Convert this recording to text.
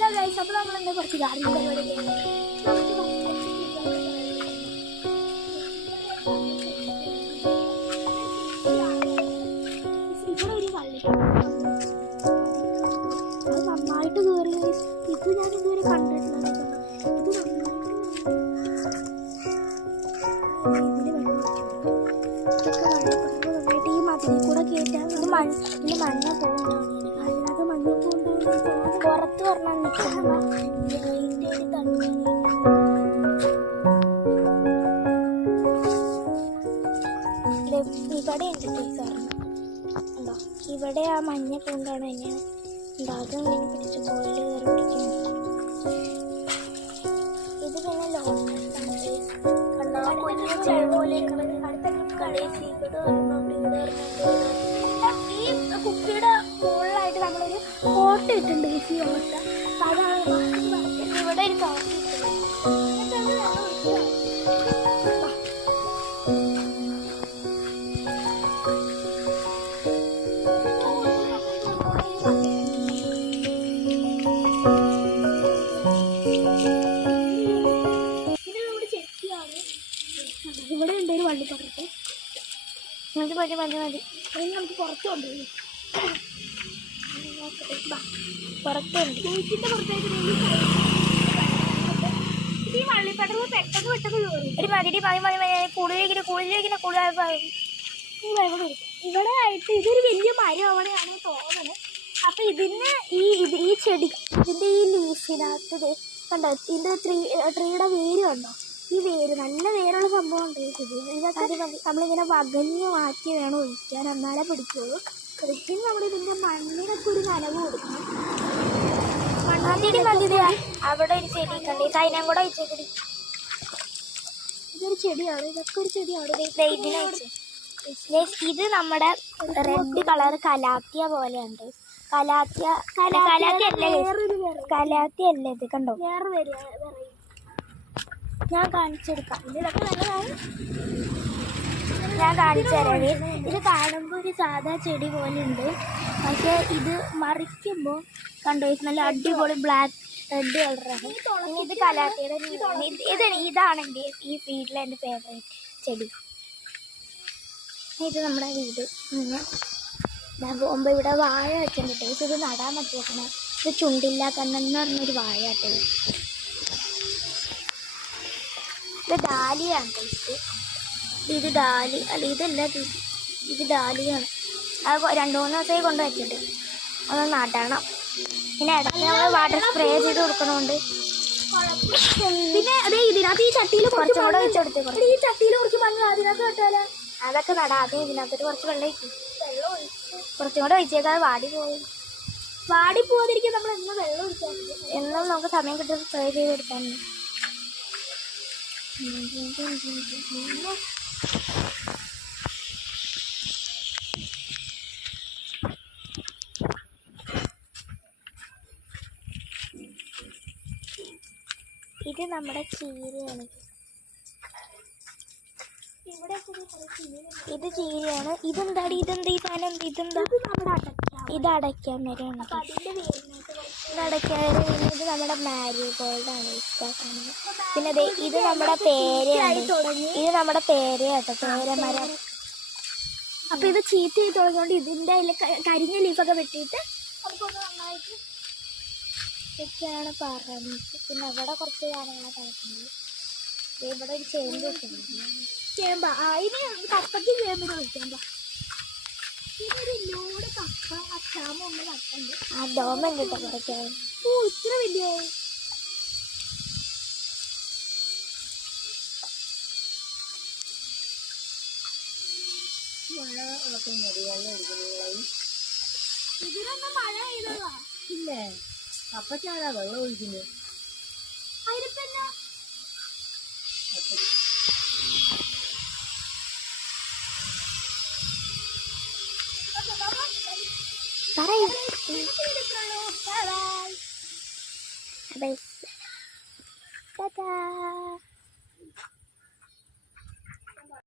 Hello guys, അപ്പോൾ നമ്മളെന്താ കുറച്ച് ഗാർഡൻ പരിപാടി ഇവിടെ ഒരു വള്ളി അത് നന്നായിട്ട് കയറി. ഇത് ഞാൻ ഇതുവരെ കണ്ടിട്ടില്ല. നന്നായിട്ട് ഈ മതിലിൽ കൂടെ കയറ്റാൻ ഇത് മഞ്ഞ പോകുന്നതാണ്. അതിനകത്ത് മഞ്ഞ പോകുന്നത് പുറത്ത് പറഞ്ഞാൽ നിൽക്കുന്ന ഇതിൻ്റെ ഒരു തണ്ണി ഇവിടെ ഉണ്ട് ടീച്ചറിന് ഉണ്ടോ. ഇവിടെ ആ മഞ്ഞ പൂണ്ടാണ് തന്നെയാണ് ഉണ്ടോ. അതും ഇങ്ങനെ പിടിച്ച് കോലിൽ കയറി പിടിക്കുന്നു. ഇത് പിന്നെ ലോട്ടസാണ് കണ്ടോ. കുഞ്ഞു ചെഴ പോലെ ഇരിക്കുന്നത് കടയിൽ സീക്രട്ട് ഈ കുപ്പിയുടെ മുകളിലായിട്ട് നമ്മളൊരു ഓട്ട ഇട്ടുണ്ട്. ഈ ഓട്ട അതാണ് ഇവിടെ ഒരു കാപ്പി ഇവിടെ ഉണ്ട് ഒരു വള്ളിപ്പറത്ത്. മതി മതി മതി മതി. അതിന് നമുക്ക് പുറത്ത് കൊണ്ടുപോയി പുറത്തുണ്ട്. വീട്ടിൻ്റെ പുറത്തായിട്ട് ഈ വള്ളിപ്പടർവ് പെട്ടെന്ന് പെട്ടെന്ന് കയറും. ഒരു മതി മതി മതി മതി. കൂടുതലിരിക്കുന്ന കൂടുതൽ ഇവിടെ ആയിട്ട് ഇതൊരു വലിയ മരമാണെന്നാണ് തോന്നുന്നത്. അപ്പം ഇതിന് ഈ ചെടി ഇതിൻ്റെ ഈ ലീഫിനകത്ത് കണ്ടോ, ഇതിൻ്റെ ട്രീയുടെ വേര് കണ്ടോ. ഈ വേര് നല്ല വേരുള്ള സംഭവം ഉണ്ട്. ഇതൊക്കെ നമ്മളിങ്ങനെ വകഞ്ഞ് മാറ്റി വേണം ഒഴിക്കാൻ, എന്നാലേ പിടിക്കുള്ളൂ. ശരിക്കും നമ്മളിതിൻ്റെ മണ്ണിനൊക്കെ ഒരു നനവ് കൊടുക്കണം. അവിടെ ഒരു ചെടി കണ്ടേ, അതിനെ കൂടെ അയച്ചേക്കടി. ഇതൊരു ചെടിയാണ്, ഇതൊക്കെ ഒരു ചെടിയാണ്. ഇത് നമ്മുടെ റെഡ് കളർ കലാത്തിയ പോലെയുണ്ട്. കലാത്തിയ അല്ല ഇത് കണ്ടോ. വേറെ വരിക ഞാൻ കാണിച്ചെടുക്കാം. ഇതൊക്കെ നല്ലതാണ്, ഞാൻ കാണിച്ചു തരാവേ. ഇത് കാണുമ്പോൾ ഒരു സാധാ ചെടി പോലെ ഉണ്ട്, പക്ഷേ ഇത് മറിക്കുമ്പോൾ കണ്ടോ നല്ല അടിപൊളി ബ്ലാക്ക് റെഡ് കളറാണ്. ഇത് കലാത്തിയുടെ ഇതാണ് എൻ്റെ ഈ വീട്ടിലെ എൻ്റെ ഫേവറേറ്റ് ചെടി. ഇത് നമ്മുടെ വീട് ഞാൻ പോകുമ്പോൾ ഇവിടെ വാഴ വെച്ചിട്ടുണ്ട്. ഇത് നടാൻ പറ്റിയേക്കണേ. ഇത് ചുണ്ടില്ല കണ്ണെന്ന് പറഞ്ഞൊരു വാഴ കേട്ടോ. ഇത് ഡാലിയാണ് ടേസ്റ്റ്. ഇത് ഡാലി അല്ല, ഇതല്ല, ഇത് ഡാലിയാണ്. അത് 2-3 ദിവസമായി കൊണ്ട് വെച്ചിട്ട് ഒന്ന് നടണം. പിന്നെ ഇടയ്ക്ക് നമ്മൾ വാട്ടർ സ്പ്രേ ചെയ്ത് കൊടുക്കണമുണ്ട്. പിന്നെ അതേ ഇതിനകത്ത് ഈ ചട്ടിയിൽ കുറച്ചും കൂടെ വെച്ച് കൊടുത്തു. ഈ ചട്ടിയിൽ കുറച്ച് മണ്ണ് അതിനകത്ത് വെച്ചാലോ. അതൊക്കെ നടാം. ആദ്യം ഇതിനകത്തൊരു കുറച്ച് വെള്ളം ഒഴിക്കും. കുറച്ചും കൂടെ ഒഴിച്ചേക്കാതെ വാടി പോകാതിരിക്കും. നമ്മൾ എന്നും വെള്ളം ഒഴിച്ചാൽ എന്നും നമുക്ക് സമയം കിട്ടും സ്പ്രേ ചെയ്ത് കൊടുക്കാനുണ്ട്. ഇത് നമ്മുടെ ചീരയാണ്. ഇത് ചീരയാണ്. ഇതെന്താടി, ഇതെന്താ ഈ സാധനം, ഇതെന്താ? ഇത് അടയ്ക്കാൻ വരെയാണ്. ഇത് അടയ്ക്കാൻ വരെ. ഇത് നമ്മുടെ മാരിഗോൾഡാണ്. പിന്നെ ഇത് നമ്മുടെ പേരയാണ്. ഇത് നമ്മുടെ പേരയാട്ടോ, പേരമരം. അപ്പം ഇത് ചീത്തയായി തുടങ്ങിയോണ്ട് ഇതിൻ്റെ അതിൽ കരിഞ്ഞ ലീഫൊക്കെ വെട്ടിയിട്ട് നമുക്കൊന്ന് നന്നായിട്ട് ഇതൊക്കെയാണ് പറഞ്ഞത്. പിന്നെ അവിടെ കുറച്ച് കാര്യങ്ങളൊക്കെ കളിക്കുന്നത്. ഇവിടെ ഒരു ചേമ്പ് വെക്കുന്നുണ്ട്. ചേമ്പ അതിന് കപ്പയ്ക്ക് ചേമ്പിന് വെച്ചേമ്പ. ഇതൊരു ലോഡ് കപ്പ അച്ചാമ ഒന്ന് കപ്പുണ്ട്. ആ ഡോമുണ്ട് കേട്ടോ കുറയ്ക്കാൻ. ഓ ഇത്ര വലിയ ഇതിനൊന്നും മഴ പെയ്തതാ ഇല്ലേ? കപ്പയ്ക്കാരാ വെള്ളം ഒഴിക്കുന്നത്. അതിനിപ്പല്ല പറയൂ.